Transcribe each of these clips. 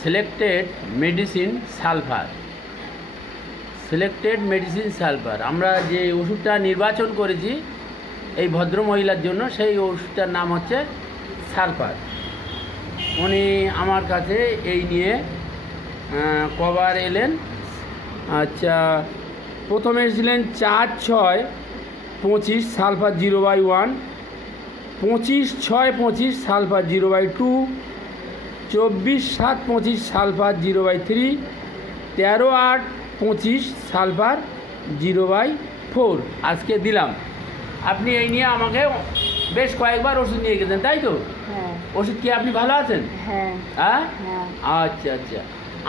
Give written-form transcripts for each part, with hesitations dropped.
Selected medicine sulphur. Selected medicine sulphur, আমরা যে ওষুধটা নির্বাচন করেছি এই ভদ্র মহিলার জন্য, সেই ওষুধটার নাম হচ্ছে সালফার। উনি আমার কাছে এই নিয়ে কবার এলেন? আচ্ছা, প্রথমে এসেছিলেন 4/6/25 সালফার 0/1, 25/6/25 সালফার 0/2, 24/7/25 সালফার 0/3, 13/8/25 সালফার 0/4 আজকে দিলাম। আপনি এই নিয়ে আমাকে বেশ কয়েকবার ওষুধ নিয়ে গেছেন, তাই তো? হ্যাঁ। ওষুধ কি আপনি ভালো আছেন? হ্যাঁ। হ্যাঁ, হ্যাঁ। আচ্ছা আচ্ছা।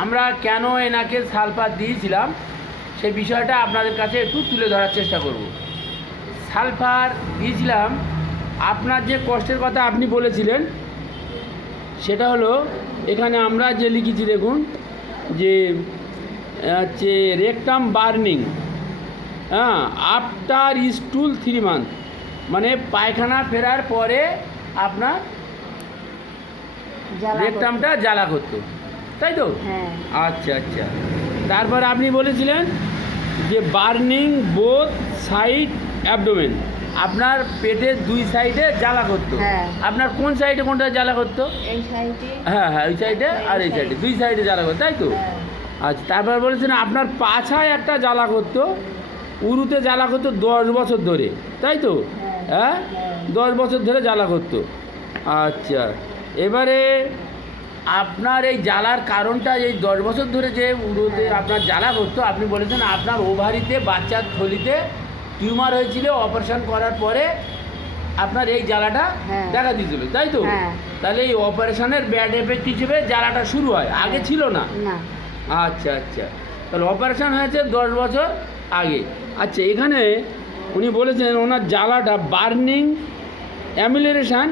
আমরা কেন এনাকে সালফার দিয়েছিলাম সেই বিষয়টা আপনাদের কাছে একটু তুলে ধরার চেষ্টা করব। সালফার দিয়েছিলাম, আপনার যে কষ্টের কথা আপনি বলেছিলেন সেটা হলো, এখানে আমরা যে লিখেছি দেখুন, যে হচ্ছে রেকটাম বার্নিং, হ্যাঁ, আফটার স্টুল 3 মান্থ, মানে পায়খানা ফেরার পরে আপনার রেকটামটা জ্বালা করতো, তাই তো? হ্যাঁ। আচ্ছা আচ্ছা। তারপর আপনি বলেছিলেন যে বার্নিং বোথ সাইড অ্যাবডোমেন, আপনার পেটের 2 সাইডে জ্বালা করতো। হ্যাঁ। আপনার কোন সাইডে কোনটা জ্বালা করতো? এই সাইডে। হ্যাঁ হ্যাঁ, ওই সাইডে আর এই সাইডে, 2 সাইডে জ্বালা করতো, তাই তো? হ্যাঁ। আচ্ছা, তারপর বলেছেন আপনার পাছায় একটা জ্বালা করতো, উরুতে জ্বালা করতো 10 বছর ধরে, তাই তো? হ্যাঁ, 10 বছর ধরে জ্বালা করতো। আচ্ছা, এবারে আপনার এই জ্বালার কারণটা, এই 10 বছর ধরে যে উরুতে আপনার জ্বালা করতো, আপনি বলেছেন আপনার ওভারিতে, বাচ্চার থলিতে টিউমার হয়েছিল, অপারেশন করার পরে আপনার এই জ্বালাটা দেখা দিয়েছিল, তাই তো? তাহলে এই অপারেশনের ব্যাড এফেক্ট হিসেবে জ্বালাটা শুরু হয়, আগে ছিল না? আচ্ছা আচ্ছা, তাহলে অপারেশন হয়েছে 10 বছর আগে। আচ্ছা, এখানে উনি বলেছেন ওনার জ্বালাটা বার্নিং অ্যামিলেশন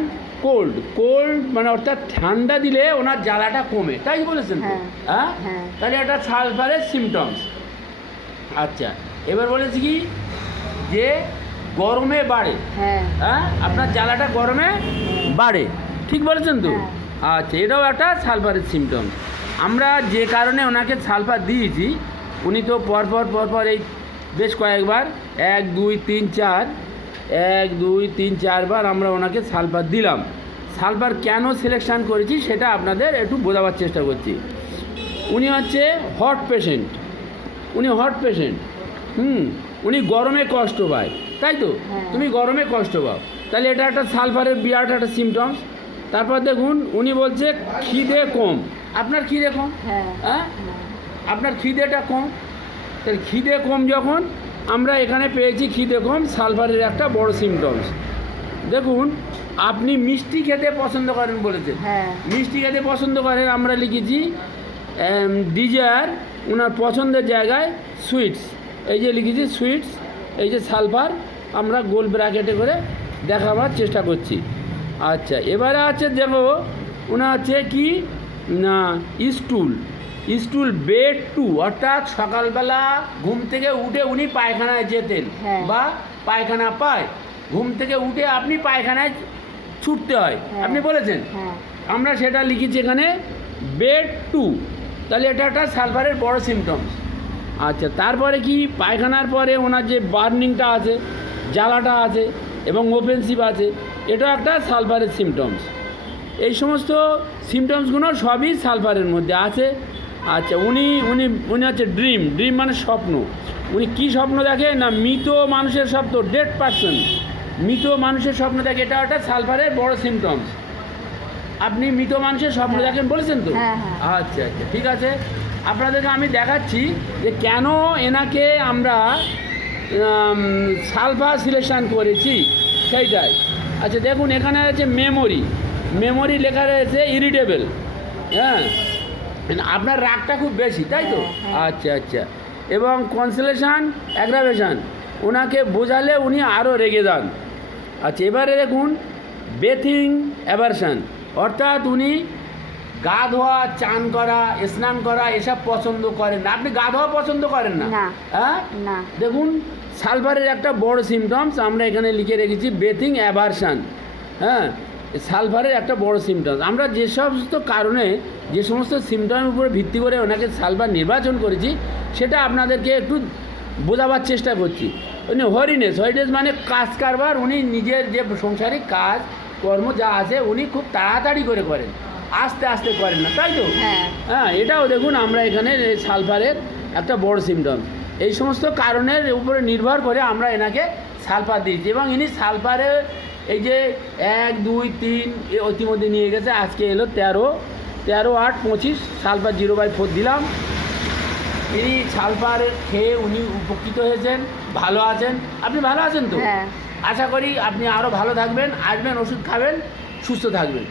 কোল্ড, কোল্ড মানে অর্থাৎ ঠান্ডা দিলে ওনার জ্বালাটা কমে, তাই বলেছেন তো? হ্যাঁ, তাহলে এটা সালফারের সিমটমস। আচ্ছা, এবার বলেছি কি যে গরমে বাড়ে, হ্যাঁ, আপনার জ্বালাটা গরমে বাড়ে, ঠিক বলেছেন তো? আচ্ছা, এটাও একটা সালফারের সিমটমস। আমরা যে কারণে ওনাকে সালফার দিয়েছি, উনি তো পরপর এই বেশ কয়েকবার 1 2 3 4 1 2 3 4 বার আমরা ওনাকে সালফার দিলাম। সালফার কেন সিলেকশান করেছি সেটা আপনাদের একটু বোঝাবার চেষ্টা করছি। উনি হচ্ছে হট পেশেন্ট, উনি হট পেশেন্ট, উনি গরমে কষ্ট পায়, তাই তো? তুমি গরমে কষ্ট পাও, তাহলে এটা একটা সালফারের বিরাট একটা সিমটমস। তারপর দেখুন উনি বলছে খিদে কম, আপনার খিদে কম, হ্যাঁ, আপনার খিদেটা কম, তাহলে খিদে কম যখন আমরা এখানে পেয়েছি, খিদে কম সালফারের একটা বড় সিমটমস। দেখুন আপনি মিষ্টি খেতে পছন্দ করেন বলেছেন, মিষ্টি খেতে পছন্দ করেন, আমরা লিখেছি ডিজায়ার, ওনার পছন্দের জায়গায় সুইটস, এই যে লিখেছি সুইটস, এই যে সালফার আমরা গোল ব্র্যাকেটে করে দেখাবার চেষ্টা করছি। আচ্ছা, এবারে আছে দেখো ওনার হচ্ছে কি না স্টুল, স্টুল বেড 2, অর্থাৎ সকালবেলা ঘুম থেকে উঠে উনি পায়খানায় যেতেন বা পায়খানা পায়, ঘুম থেকে উঠে আপনি পায়খানায় ছুটতে হয়, আপনি বলেছেন, আমরা সেটা লিখেছি এখানে বেড 2, তাহলে এটা একটা সালফারের বড় সিমটমস। আচ্ছা, তারপরে কি পায়খানার পরে ওনার যে বার্নিংটা আছে, জ্বালাটা আছে এবং অফেন্সিভ আছে, এটা একটা সালফারের সিমটমস। এই সমস্ত সিমটমসগুলো সবই সালফারের মধ্যে আছে। আচ্ছা, উনি উনি উনি হচ্ছে ড্রিম, ড্রিম মানে স্বপ্ন, উনি কী স্বপ্ন দেখে না মৃত মানুষের স্বপ্ন, ডেড পারসন, মৃত মানুষের স্বপ্ন দেখে, এটা একটা সালফারের বড় সিমটমস। আপনি মৃত মানুষের স্বপ্ন দেখেন বলেছেন তো? আচ্ছা আচ্ছা, ঠিক আছে, আপনাদেরকে আমি দেখাচ্ছি যে কেন এনাকে আমরা সালফার সিলেকশান করেছি সেইটাই। আচ্ছা, দেখুন এখানে আছে মেমোরি, মেমোরি লেখা রয়েছে ইরিটেবল, হ্যাঁ, আপনার রাগটা খুব বেশি, তাই তো? আচ্ছা আচ্ছা, এবং কনসোলেশন অ্যাগ্রাভেশন, ওনাকে বোঝালে উনি আরও রেগে যান। আচ্ছা, এবারে দেখুন বেথিং অ্যাভারশন, অর্থাৎ উনি গা ধোয়া, চান করা, স্নান করা এসব পছন্দ করেন না। আপনি গা ধোয়া পছন্দ করেন না? হ্যাঁ, দেখুন সালফারের একটা বড় সিমটমস আমরা এখানে লিখে রেখেছি বেথিং অ্যাভারশন, হ্যাঁ, সালফারের একটা বড় সিমটমস। আমরা যে সমস্ত কারণে যে সমস্ত সিমটমের উপরে ভিত্তি করে ওনাকে সালফার নির্বাচন করেছি সেটা আপনাদেরকে একটু বোঝাবার চেষ্টা করছি। উনি হরিনেস মানে কাজ কারবার, উনি নিজের যে সংসারিক কাজ কর্ম যা আছে উনি খুব তাড়াতাড়ি করে করেন, আস্তে আস্তে করেন না, তাই তো? হ্যাঁ, এটাও দেখুন আমরা এখানে সালফারের একটা বড় সিমটম। এই সমস্ত কারণের উপরে নির্ভর করে আমরা এনাকে সালফার দিয়েছি এবং ইনি সালফারে এই যে 1, 2, 3 ইতিমধ্যে নিয়ে গেছে, আজকে এলো 13, 8, 25 সালফার 0/4 দিলাম। ইনি সালফার খেয়ে উনি উপকৃত হয়েছেন, ভালো আছেন। আপনি ভালো আছেন তো? হ্যাঁ। আশা করি আপনি আরও ভালো থাকবেন, আসবেন, ওষুধ খাবেন, সুস্থ থাকবেন।